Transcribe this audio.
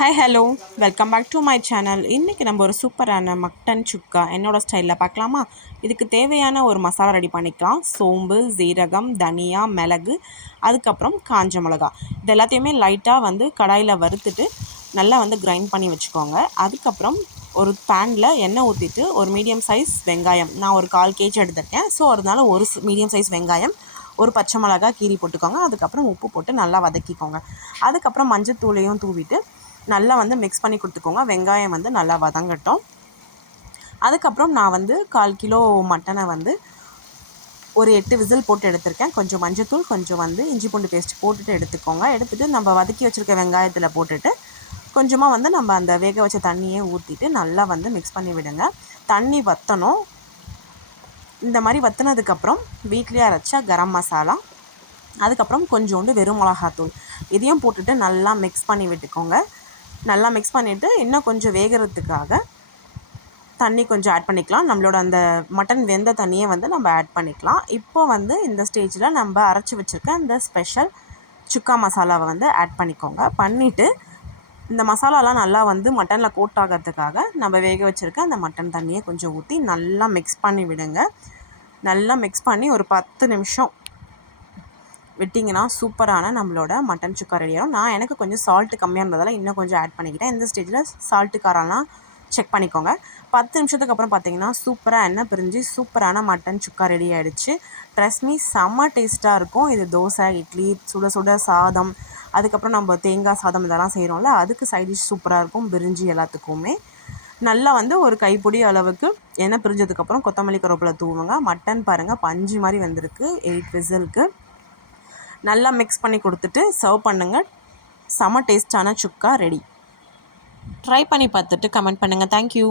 Hi hello welcome back to my channel. இன்றைக்கி நம்ம ஒரு சூப்பரான மட்டன் சுக்கா என்னோடய ஸ்டைலில் பார்க்கலாமா? இதுக்கு தேவையான ஒரு மசாலா ரெடி பண்ணிக்கலாம். சோம்பு, சீரகம், தனியா, மிளகு, அதுக்கப்புறம் காஞ்ச மிளகா. இது எல்லாத்தையுமே லைட்டாக கடாயில் வறுத்துட்டு நல்லா கிரைண்ட் பண்ணி வச்சுக்கோங்க. அதுக்கப்புறம் ஒரு பேனில் எண்ணெய் ஊற்றிட்டு ஒரு மீடியம் சைஸ் வெங்காயம், நான் ஒரு 1/4 kg எடுத்துருக்கேன். ஸோ அதனால ஒரு மீடியம் சைஸ் வெங்காயம், ஒரு பச்சை மிளகா கீரி போட்டுக்கோங்க. அதுக்கப்புறம் உப்பு போட்டு நல்லா வதக்கிக்கோங்க. அதுக்கப்புறம் மஞ்சள் தூளையும் தூவிட்டு நல்லா மிக்ஸ் பண்ணி கொடுத்துக்கோங்க. வெங்காயம் நல்லா வதங்கட்டும். அதுக்கப்புறம் நான் 1/4 கிலோ மட்டனை ஒரு 8 விசில் போட்டு எடுத்திருக்கேன். கொஞ்சம் மஞ்சத்தூள், கொஞ்சம் இஞ்சி பூண்டு பேஸ்ட் போட்டுட்டு எடுத்துக்கோங்க. எடுத்துகிட்டு நம்ம வதக்கி வச்சுருக்க வெங்காயத்தில் போட்டுட்டு கொஞ்சமாக நம்ம அந்த வேக வச்ச தண்ணியை ஊற்றிட்டு நல்லா மிக்ஸ் பண்ணி விடுங்க. தண்ணி வற்றணும். இந்த மாதிரி வற்றினதுக்கப்புறம் வீட்லேயே அரைச்ச கரம் மசாலா, அதுக்கப்புறம் கொஞ்சோண்டு வெறும் மிளகாத்தூள், இதையும் போட்டுட்டு நல்லா மிக்ஸ் பண்ணி விட்டுக்கோங்க. நல்லா மிக்ஸ் பண்ணிவிட்டு இன்னும் கொஞ்சம் வேகிறதுக்காக தண்ணி கொஞ்சம் ஆட் பண்ணிக்கலாம். நம்மளோட அந்த மட்டன் வெந்த தண்ணியை நம்ம ஆட் பண்ணிக்கலாம். இப்போ இந்த ஸ்டேஜில் நம்ம அரைச்சி வச்சுருக்க இந்த ஸ்பெஷல் சுக்கா மசாலாவை ஆட் பண்ணிக்கோங்க. பண்ணிவிட்டு இந்த மசாலாலாம் நல்லா மட்டனில் கோட் ஆகிறதுக்காக நம்ம வேக வச்சுருக்க அந்த மட்டன் தண்ணியை கொஞ்சம் ஊற்றி நல்லா மிக்ஸ் பண்ணி விடுங்க. நல்லா மிக்ஸ் பண்ணி ஒரு 10 நிமிஷம் விட்டிங்கன்னா சூப்பரான நம்மளோட மட்டன் சுக்கா ரெடி ஆகும். எனக்கு கொஞ்சம் சால்ட்டு கம்மியாக இருந்ததால் இன்னும் கொஞ்சம் ஆட் பண்ணிக்கிட்டேன். இந்த ஸ்டேஜில் சால்ட்டு காரம்லாம் செக் பண்ணிக்கோங்க. 10 நிமிஷத்துக்கு அப்புறம் பார்த்தீங்கன்னா சூப்பராக எண்ணெய் பிரிஞ்சு சூப்பரான மட்டன் சுக்கா ரெடி ஆகிடுச்சு. ட்ரஸ்ட் மீ, செம்ம டேஸ்ட்டாக இருக்கும். இது தோசை, இட்லி, சுட சுட சாதம், அதுக்கப்புறம் நம்ம தேங்காய் சாதம் இதெல்லாம் செய்கிறோம்ல, அதுக்கு சைட் டிஷ் சூப்பராக இருக்கும். பிரிஞ்சி எல்லாத்துக்குமே நல்லா ஒரு கைப்பிடி அளவுக்கு எண்ணெய் பிரிஞ்சதுக்கப்புறம் கொத்தமல்லி கருவேப்பிலை தூவுங்க. மட்டன் பாருங்கள் பஞ்சு மாதிரி வந்திருக்கு 8 விசிலுக்கு. நல்லா மிக்ஸ் பண்ணி கொடுத்துட்டு சர்வ் பண்ணுங்கள். செம டேஸ்டான சுக்கா ரெடி. ட்ரை பண்ணி பார்த்துட்டு கமெண்ட் பண்ணுங்கள். தேங்க்யூ.